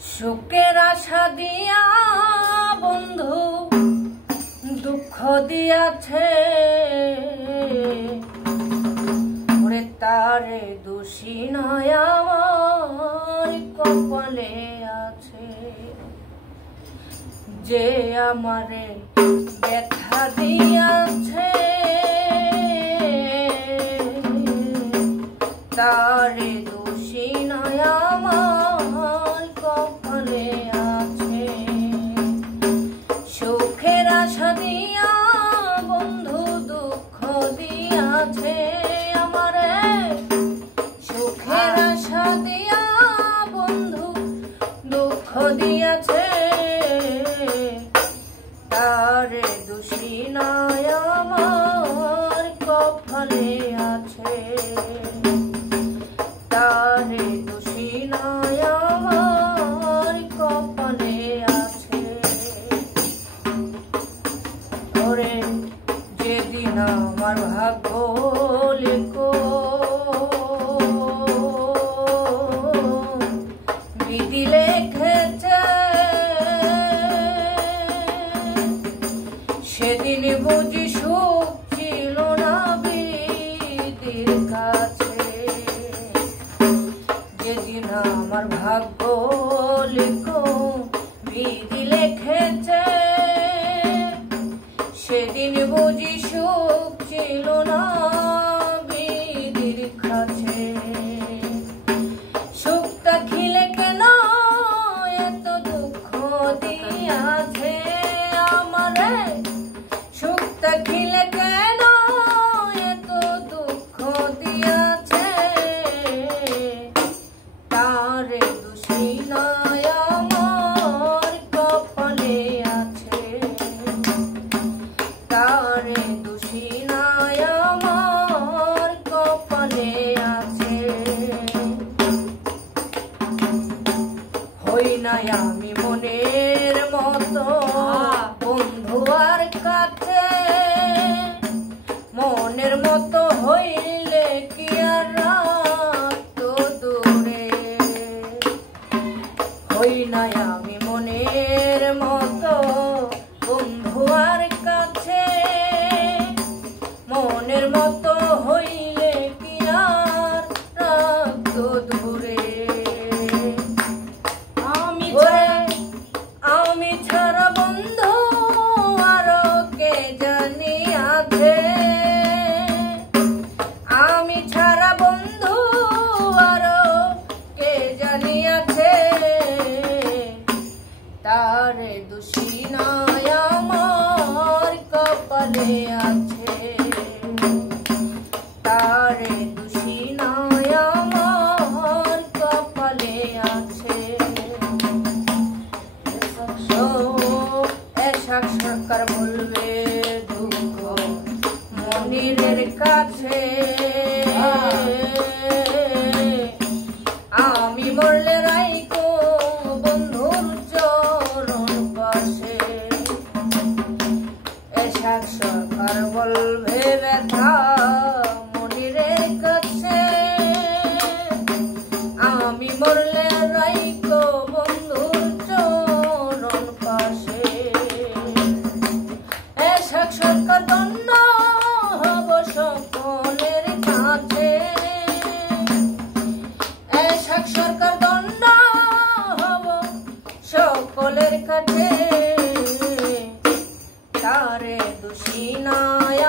সুখের আশা দিয়া বন্ধু দুঃখ দিয়াছে, ওরে তারে দোষী নয় আমার কপালে আছে। যে আমারে ব্যথা দিয়াছে তারে দোষী নয় আমার কপালে আছে। সুখের আশা দিয়া বন্ধু দুঃখ দিয়াছে আমারে, সুখের আশা দিয়া বন্ধু দুঃখ দিয়াছে, তারে দোষী নয় আমার কপালে আছে। তারে দোষী নয় আমার কপালে আছে। ওরে যেদিন আমার ভাগ্য লেখো বিধি লিখেছে, সেদিন বুঝি সুখ ছিল না বিধির কাছে। যেদিন আমার ভাগ্য লেখো বিধি লিখেছে, সেদিন বুঝি সুখ ছিল না বিধির কাছে। সুখটা খিলে কেন এত দুঃখ দিয়াছে আমারে, সুখটা খিলে কেন এত দুঃখ দিয়াছে, তারে দোষী নয় আমার কপালে আছে। তারে দোষী নয় আমার কপালে আছে। হই নাই আমি মনের মতো বন্ধু আর কাছে, মনের মতো হইলে কি আর রাখতো দূরে। হই নাই আমি মনের মতো বন্ধু আর কাছে, মনের মতো হইলে কি আর রাখতো দূরে। আমি ছাড়া বন্ধু আরো কে জানি আছে, আমি ছাড়া বন্ধু আরো কে জানি আছে, তারে দোষী নয় আমার কপালে আছে। তারে দোষী নয় আমার কপালে আছে। এসব সরকার বলবে দুঃখ মনিরের কাছে, আমি মরলে রাইকো বন্ধুর চরণ পাশে। এসব সরকার বলবে ব্যথা মনিরের কাছে, আমি মরলে রাইকো বন্ধুর চরণ পাশে। এসব সরকার দণ্ড হব সকলের কাছে, এসব সরকার দণ্ড হব সকলের কাছে, তারে দোষী নয়